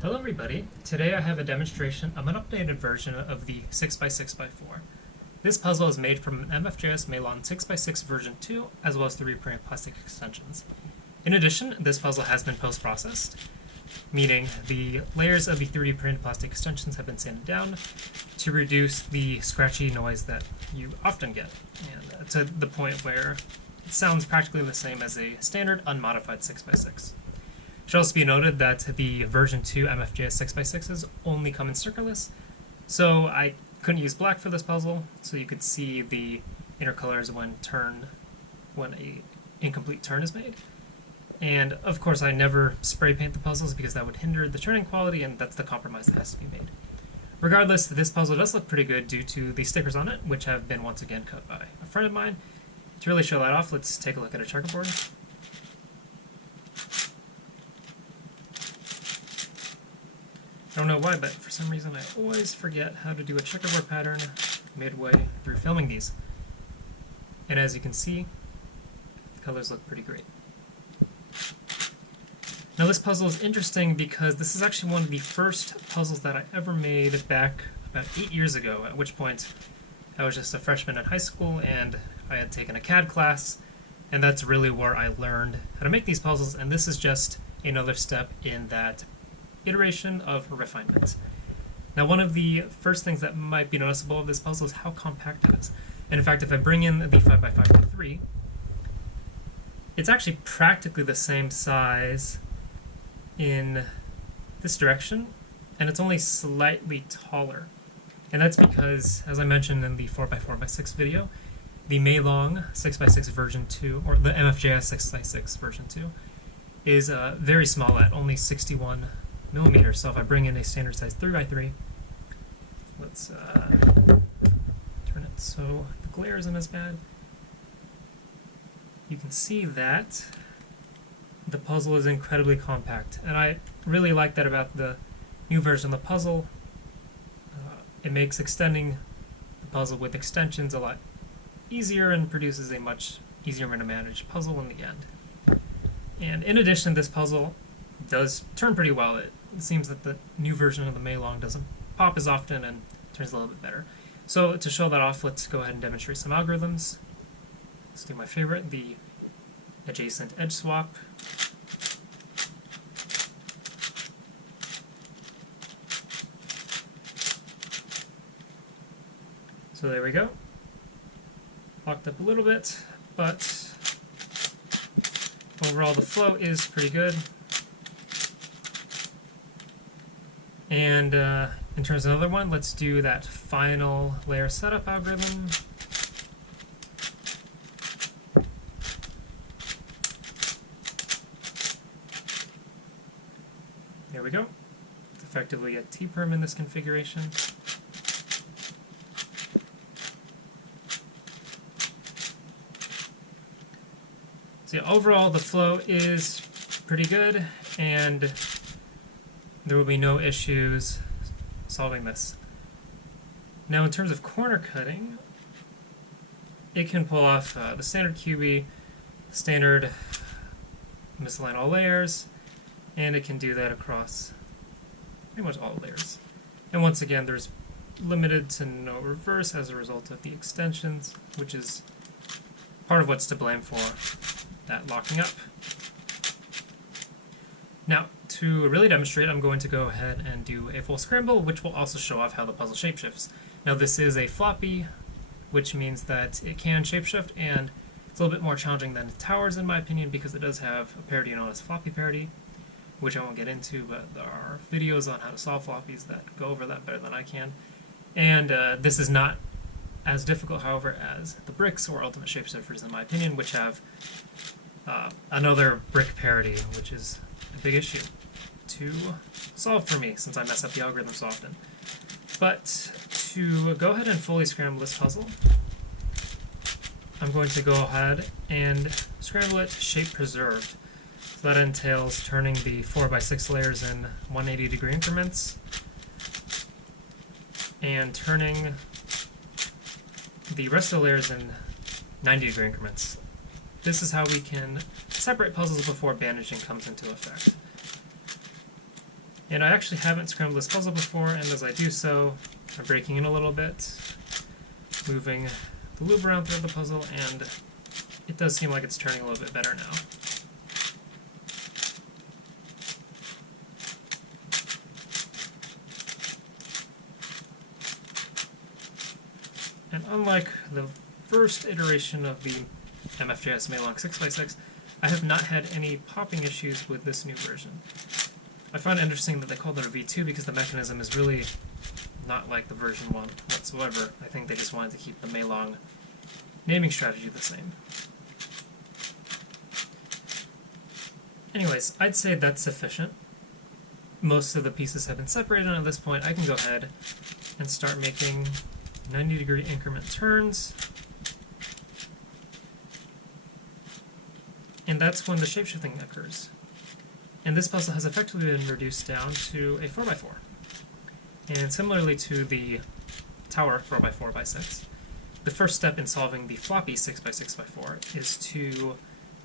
Hello everybody, today I have a demonstration of an updated version of the 6x6x4. This puzzle is made from an MFJS Meilong 6x6 version 2, as well as 3D printed plastic extensions. In addition, this puzzle has been post-processed, meaning the layers of the 3D printed plastic extensions have been sanded down to reduce the scratchy noise that you often get, and to the point where it sounds practically the same as a standard unmodified 6x6. It should also be noted that the version 2 MFJS 6x6s only come in circleless, so I couldn't use black for this puzzle, so you could see the inner colors when a incomplete turn is made. And of course I never spray paint the puzzles because that would hinder the turning quality, and that's the compromise that has to be made. Regardless, this puzzle does look pretty good due to the stickers on it, which have been once again cut by a friend of mine. To really show that off, let's take a look at a checkerboard. I don't know why, but for some reason I always forget how to do a checkerboard pattern midway through filming these. And as you can see, the colors look pretty great. Now this puzzle is interesting because this is actually one of the first puzzles that I ever made back about 8 years ago, at which point I was just a freshman in high school and I had taken a CAD class, and that's really where I learned how to make these puzzles, and this is just another step in that iteration of refinement. Now, one of the first things that might be noticeable of this puzzle is how compact it is. And in fact, if I bring in the 5x5x3, it's actually practically the same size in this direction, and it's only slightly taller. And that's because, as I mentioned in the 4x4x6 video, the Meilong 6x6 version 2, or the MFJS 6x6 version 2, is very small at only 61 millimeters. So if I bring in a standard size 3x3, let's turn it so the glare isn't as bad. You can see that the puzzle is incredibly compact, and I really like that about the new version of the puzzle. It makes extending the puzzle with extensions a lot easier and produces a much easier to manage puzzle in the end. And in addition, this puzzle does turn pretty well. It seems that the new version of the Meilong doesn't pop as often and turns a little bit better. So to show that off, let's go ahead and demonstrate some algorithms. Let's do my favorite, the adjacent edge swap. So there we go. Locked up a little bit, but overall the flow is pretty good. And in terms of another one, let's do that final layer setup algorithm. There we go. It's effectively a T-perm in this configuration. So yeah, overall the flow is pretty good, and there will be no issues solving this. Now in terms of corner cutting, it can pull off the standard QB, standard misalign all layers, and it can do that across pretty much all layers. And once again, there's limited to no reverse as a result of the extensions, which is part of what's to blame for that locking up. Now, to really demonstrate, I'm going to go ahead and do a full scramble, which will also show off how the puzzle shapeshifts. Now, this is a floppy, which means that it can shapeshift, and it's a little bit more challenging than towers, in my opinion, because it does have a parity known as floppy parity, which I won't get into, but there are videos on how to solve floppies that go over that better than I can. And this is not as difficult, however, as the bricks or ultimate shapeshifters, in my opinion, which have another brick parity, which is a big issue to solve for me since I mess up the algorithm so often. But to go ahead and fully scramble this puzzle, I'm going to go ahead and scramble it shape preserved. So that entails turning the 4x6 layers in 180-degree increments and turning the rest of the layers in 90-degree increments. This is how we can separate puzzles before bandaging comes into effect. And I actually haven't scrambled this puzzle before, and as I do so, I'm breaking in a little bit, moving the loop around throughout the puzzle, and it does seem like it's turning a little bit better now. And unlike the first iteration of the MFJS Meilong 6x6, I have not had any popping issues with this new version. I find it interesting that they called it a V2 because the mechanism is really not like the version 1 whatsoever. I think they just wanted to keep the Meilong naming strategy the same. Anyways, I'd say that's sufficient. Most of the pieces have been separated, and at this point I can go ahead and start making 90-degree increment turns. And that's when the shapeshifting occurs. And this puzzle has effectively been reduced down to a 4x4. And similarly to the tower 4x4x6, the first step in solving the floppy 6x6x4 is to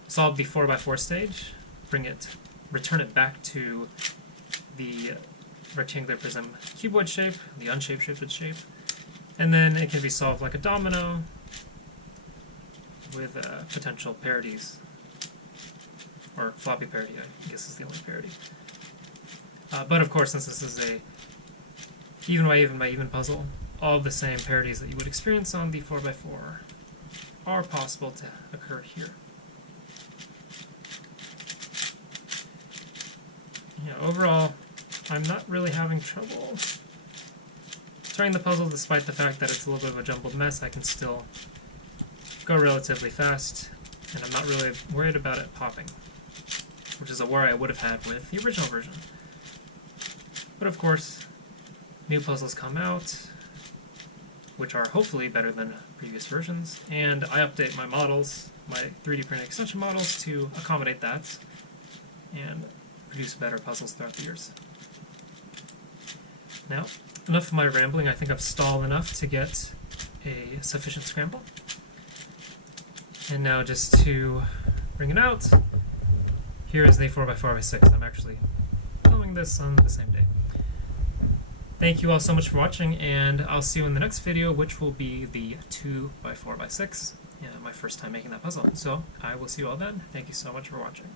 solve the 4x4 stage, return it back to the rectangular prism cuboid shape, the unshapeshifted shape, and then it can be solved like a domino with potential parodies. Or floppy parody, I guess is the only parody. But of course, since this is a even by even puzzle, all of the same parodies that you would experience on the 4x4 are possible to occur here. Yeah, overall, I'm not really having trouble turning the puzzle, despite the fact that it's a little bit of a jumbled mess. I can still go relatively fast, and I'm not really worried about it popping, which is a worry I would have had with the original version. But of course, new puzzles come out, which are hopefully better than previous versions, and I update my models, my 3D printed extension models, to accommodate that, and produce better puzzles throughout the years. Now, enough of my rambling. I think I've stalled enough to get a sufficient scramble. And now just to bring it out, here is the 4x4x6. I'm actually filming this on the same day. Thank you all so much for watching, and I'll see you in the next video, which will be the 2x4x6. Yeah, my first time making that puzzle. So I will see you all then. Thank you so much for watching.